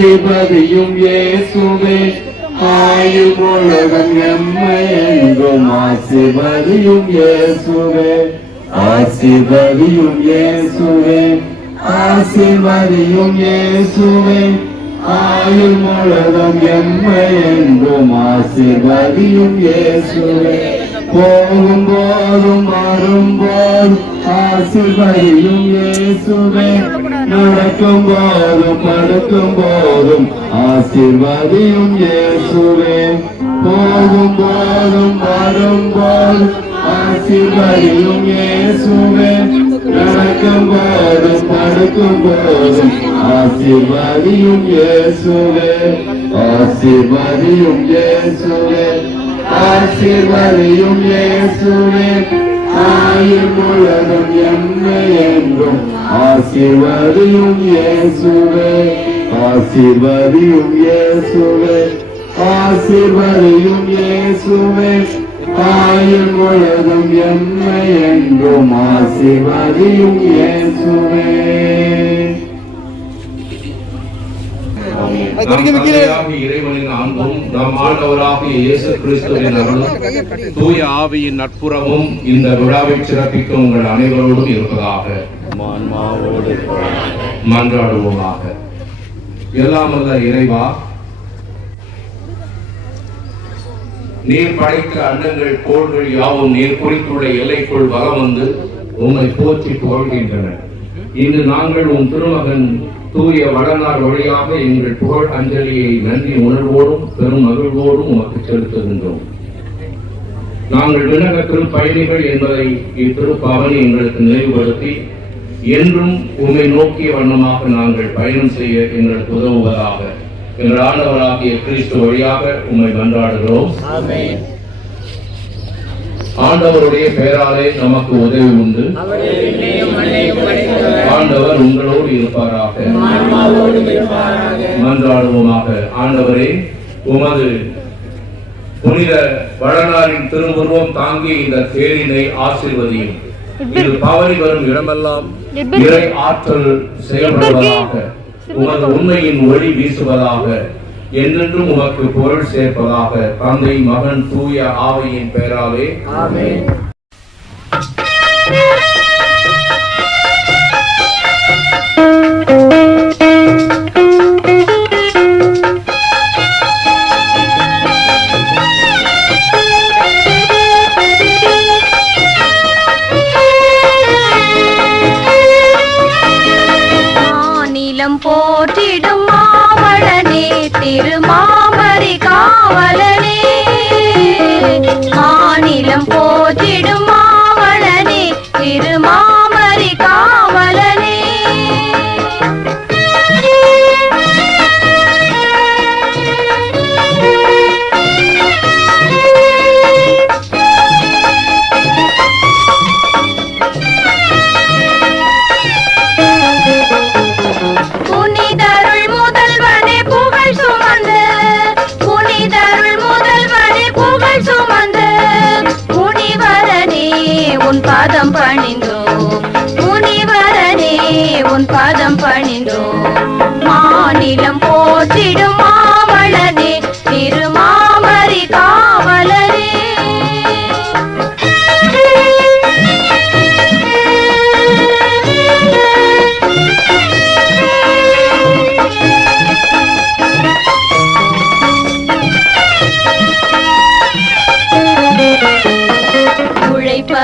ஆசிர்வதியும் இயேசுவே. ஆயுள் முழுவதும் எம்மை என்றும் ஆசிர்வதியும் இயேசுவே. ஆசிர்வதியும் இயேசுவே. ஆசிர்வதியும் இயேசுவே. ஆயுள் முழுவதும் எம்மை என்றும் ஆசிர்வதியும் இயேசுவே. போகும் போதும் வரும்போதும் ஆசிர்வதியும் இயேசுவே. நடக்கும் போதும் படுக்கும் போதும் ஆசிர்வதியும் இயேசுவே. போகும் போதும் வரும் போதும் ஆசிர்வதியும் இயேசுவே. நடக்கும் போதும் படுக்கும் போதும் ஆசிர்வதியும் இயேசுவே. ஆசிர்வதியும் இயேசுவே. ஆசிர்வதியும் இயேசுவே. ஆயுள் முழுதும் எம்மை என்றும் ஆசிர்வதியும் இயேசுவே. ஆசிர்வதியும் இயேசுவே. ஆசிர்வதியும் இயேசுவே. ஆயுள் முழுதும் எம்மை என்றும் ஆசிர்வதியும் இயேசுவே. இறைவனின் அன்பும் நம் ஆண்டவராகிய இயேசு கிறிஸ்துவின் அருளும் தூய ஆவியின் நட்புறமும் இந்த விழாவை சிறப்பிக்கும் உங்கள் அனைவரோடும் இருப்பதாக. மன்றாடுவோமாக. எல்லாம் இறைவா நீர் படைத்த அண்டங்கள் கோள்கள் யாவும் நீர் குறித்துள்ள எல்லைக்குள் வலம் வந்து உம்மை போற்றி புகழ்கின்றன. இன்று நாங்கள் உன் திருமகன் தூய வடனார் வழியாக எங்கள் புகழ் அஞ்சலியை நன்றி உணர்வோடும் பெரும் மகிழ்வோடும் உமக்கு செலுத்துகின்றோம். நாங்கள் விண்ணகத்திலும் பயணிகள் என்பதை இத்திருப்பாவனை எங்களுக்கு நினைவுபடுத்தி என்றும் உம்மை நோக்கிய வண்ணமாக நாங்கள் பயணம் செய்ய எங்களுக்கு உதவுவதாக எங்கள் ஆண்டவராகிய கிறிஸ்து வழியாக உம்மை கொண்டாடுகிறோம் ஆண்டவருடைய பெயராலே நமக்கு உதவி உண்டு. ஆண்டவர் உங்களோடு இருப்பாராக. மன்றாடுவோமாக. ஆண்டவரே உமது புனித வடநாளின் திருவுருவம் தாங்கி இந்த தேரினை ஆசிர்வதியும். இது பவனி வரும் இடமெல்லாம் இறை ஆற்றல் செயல்படுவதாக உமது உண்மையின் ஒளி வீசுவதாக என்றென்றும் உமக்கு பொருள் சேர்ப்பதாக. தந்தை மகன் தூய ஆவையின் பெயராலே. ஆமென்.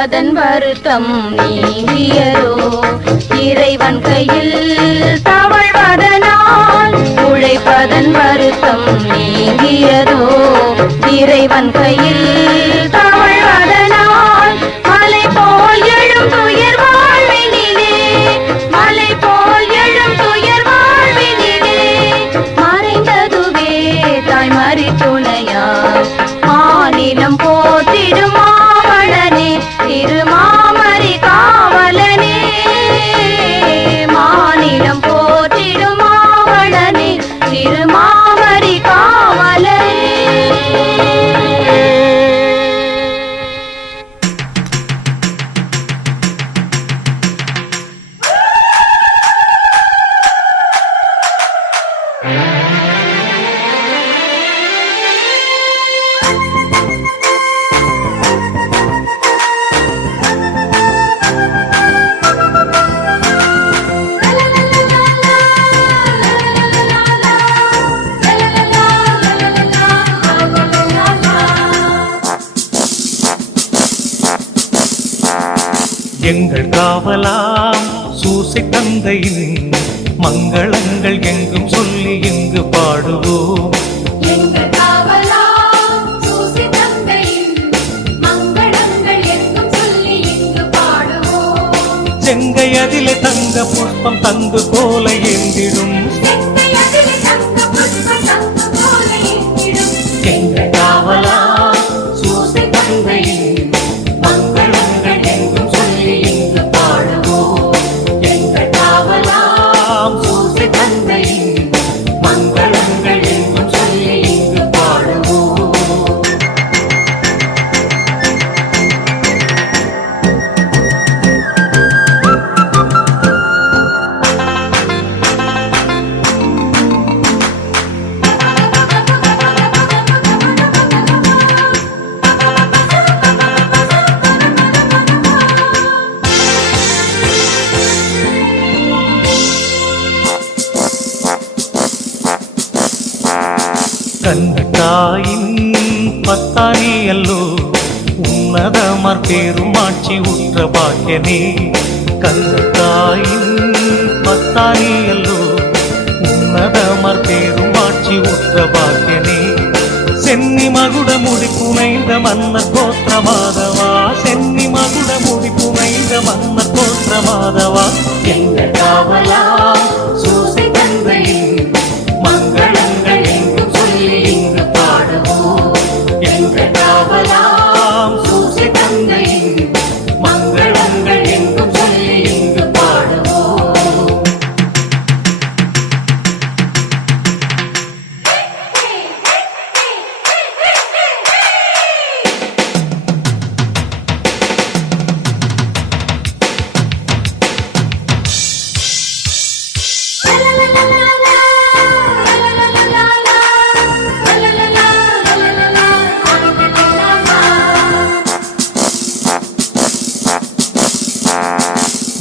அதன் வருத்தம் நீங்கியதோ? இறைவன் கையில் தவழ்வதனால் உழைப்பதன் வருத்தம் நீங்கியதோ? இறைவன் கையில் தவழ்வதன் எங்கள் காவலாம். சூசை தந்தையின் மங்களங்கள் எங்கும் சொல்லி இங்கு பாடுவோம். செங்கை அதிலே தங்க புஷ்பம் தங்கு போல ஏற்றிடும் எங்கள் கண்ணத்தாயின் பத்தானியல்லோ உன்னதமர் பெருமாட்சி உற்ற பாக்கியனே கண்ணத்தாயின் பத்தானியல்லோ உன்னதமர் பெருமாட்சி உற்ற பாக்கியனே சென்னி மகுட முடி புனைந்த மன்னர் கோத்திர மாதவா சென்னி மகுட முடி புனைந்த மன்னர் கோத்திர மாதவா எங்க காவலா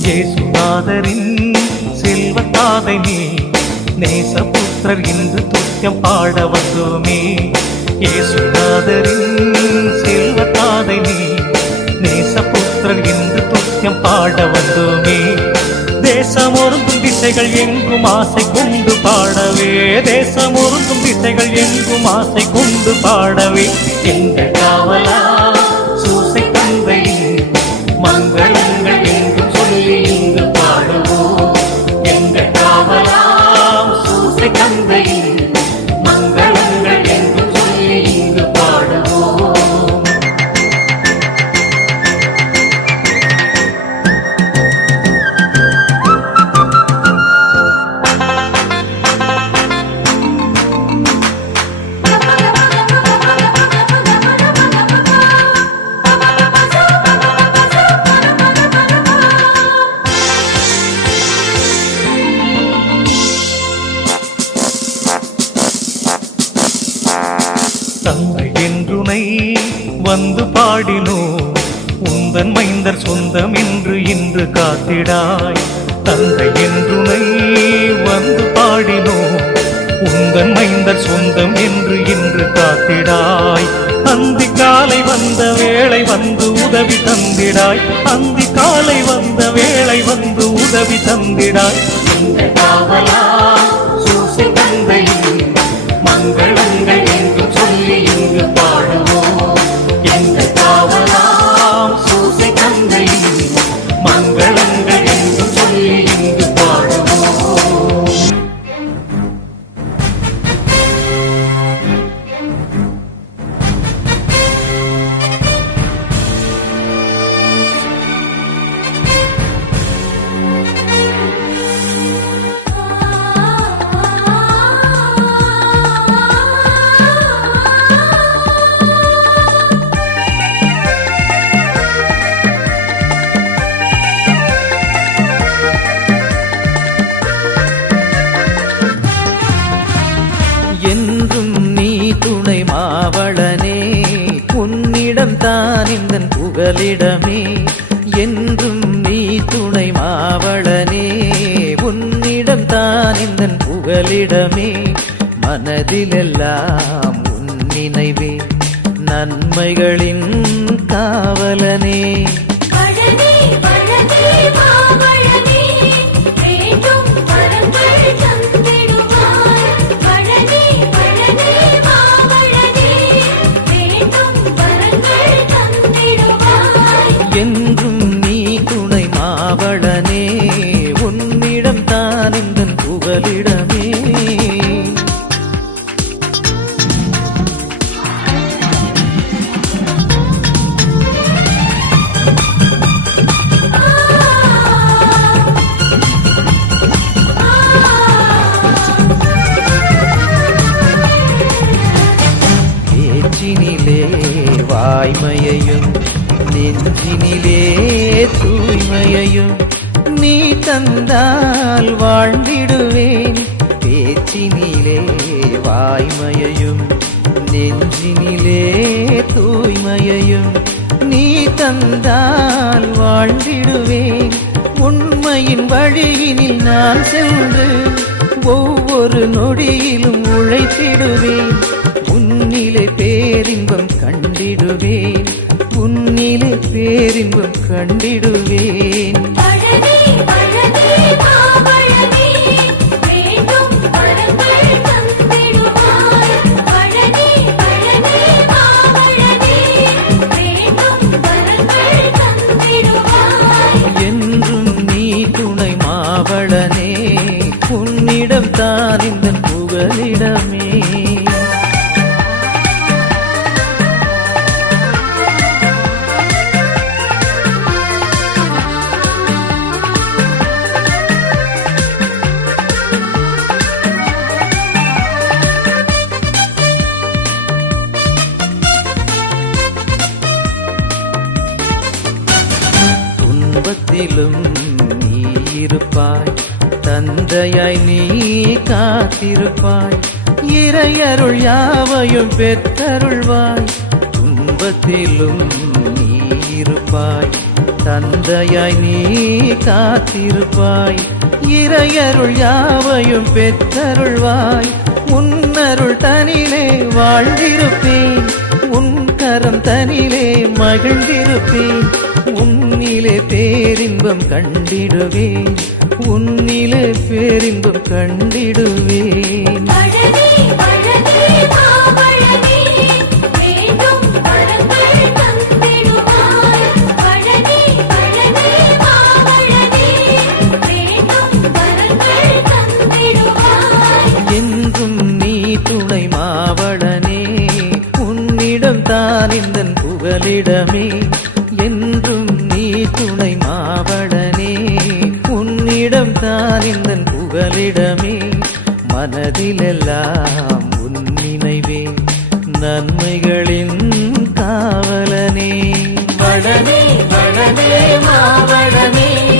இயேசுநாதரின் செல்வத்தாதை நீ நேசபுத்திரர் என்று துத்தியம் பாட வந்தோமே. இயேசுநாதரின் செல்வத்தாதை நீ நேசபுத்திரர் என்று துத்தியம் பாட வந்தோமே. தேசம் ஒருங்கும் திசைகள் எங்கும் ஆசை கொண்டு பாடவே. தேசம் ஒருங்கும் திசைகள் எங்கும் ஆசை கொண்டு பாடவே. எங்கள் காவலா சூசை தந்தை மங்கள வந்து பாடினோ. உந்தன் மைந்தர் சொந்தம் என்று இன்று காத்திடாய். தந்தை என்றுனை வந்து பாடினோ. உந்தன் மைந்தர் சொந்தம் என்று இன்று காத்திடாய். அந்தி காலை வந்த வேளை வந்து உதவி தந்திடாய். அந்தி காலை வந்த வேளை வந்து உதவி தந்திடாய். இந்த காவலா சூசி தந்தை மங்களங்கள் என்று சொல்லி இங்கு பாடுவோம். புகலிடமே மனதிலெல்லாம் உன் நினைவே. நன்மைகளின் காவலனே. தூய்மையையும் நீ தந்தால் வாழ்ந்திடுவேன். பேச்சினிலே வாய்மையையும் நெஞ்சினிலே தூய்மையையும் நீ தந்தால் வாழ்ந்திடுவேன். உண்மையின் வழியினில் நான் சென்று ஒவ்வொரு நொடியிலும் உழைத்திடுவேன். உன்னிலே பேரின்பம் கண்டிடுவேன். பேரின்பம் கண்டிடுவேன். கிருபையும் பெற்றருள்வாய். துன்பத்திலும் நீ இருப்பாய் தந்தையாய் நீ காத்திருப்பாய். இறையருள் யாவையும் பெற்றருள்வாய். உன்னருள் தனிலே வாழ்ந்திருப்பேன். உன் கரம் தனிலே மகிழ்ந்திருப்பேன். உன்னிலே பேரின்பம் கண்டிடுவேன். உன்னிலே பேரின்பம் கண்டிடுவேன். புகலிடமே என்றும் நீ துணை மாவடனே. உன்னிடம் தான் இந்த புகலிடமே மனதிலெல்லாம் உன் நினைவே நன்மைகளின் காவலனே. வடனே வடனே மாவடனே.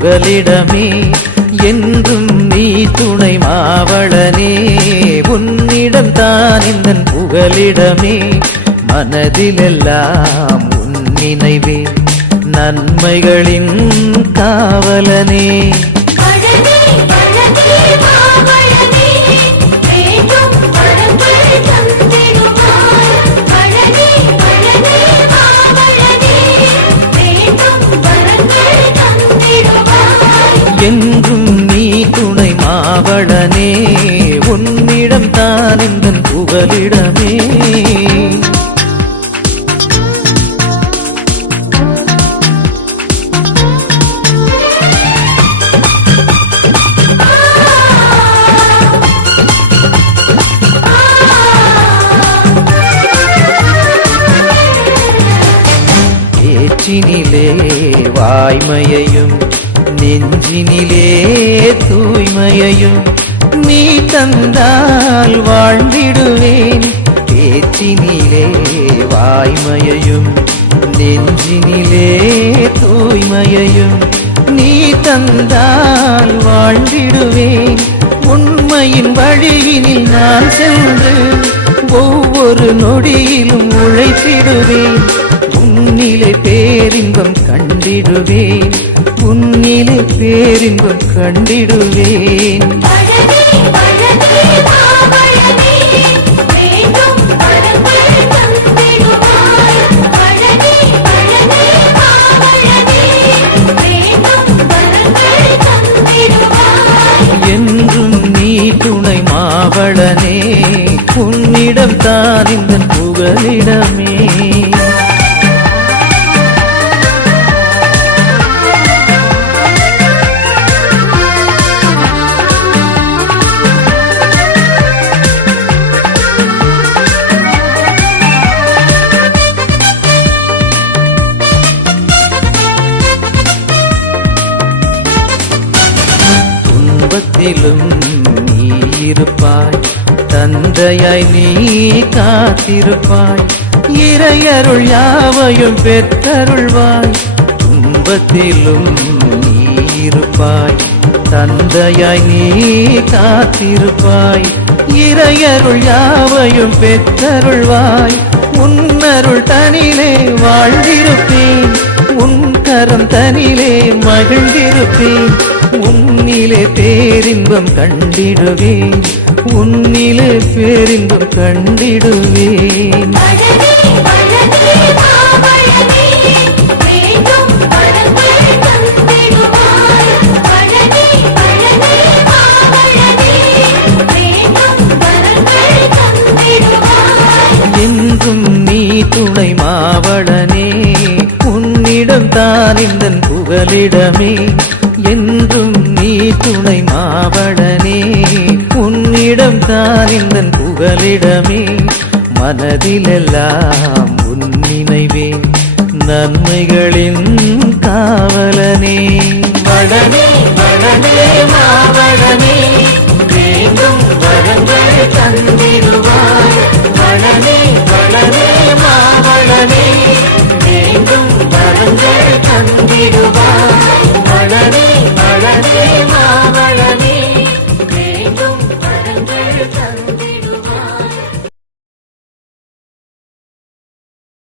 புகலிடமே என்றும் நீ துணை மாவளனே. உன்னிடம் தான் இந்த புகலிடமே. மனதிலெல்லாம் உன் நினைவே. நன்மைகளின் காவலனே. Bienvenido. தூய்மையையும் நீ தந்தால் வாழ்ந்திடுவேன். பேச்சினிலே வாய்மையையும் நெஞ்சினிலே தூய்மையையும் நீ தந்தால் வாழ்ந்திடுவேன். உண்மையின் வழியினில் நான் சென்று ஒவ்வொரு நொடியிலும் உழைத்திடுவேன். உன்னிலே பேரின்பம் கண்டிடுவேன். உன்னிலே பேரின்பம் கண்டிடுவேன். துன்பத்திலும் நீ இருப்பாய் தந்தையாய் நீ காத்திருப்பாய். இறையருள் யாவையும் பெற்றருள்வாய். துன்பத்திலும் நீ இருப்பாய் தந்தையாய் நீ காத்திருப்பாய். இறையருள் யாவையும் பெற்றருள்வாய். உன்னருள் தனிலே வாழ்ந்திருப்பேன். உன் கரம் தனிலே மகிழ்ந்திருப்பேன். உன்னிலே பேரின்பம் கண்டிடுவேன் உன்னிலே பேரின்பம் கண்டிடுவேன் என்றும் நீ துணை மாவளனே. உன்னிடம் தான் இந்த புகலிடமே. துணை மாவடனே உன்னிடம் தான் இந்த புகலிடமே மனதிலெல்லாம் உன் நினைவே நன்மைகளின் காவலனே. வடனே வடனே மாவடனே வேண்டும் வரங்கள் தந்திடுவாய். வடனே வடனே மாவடனே வேண்டும் வரங்கள் தந்திடுவாய். மழவே மழவே மாமழவே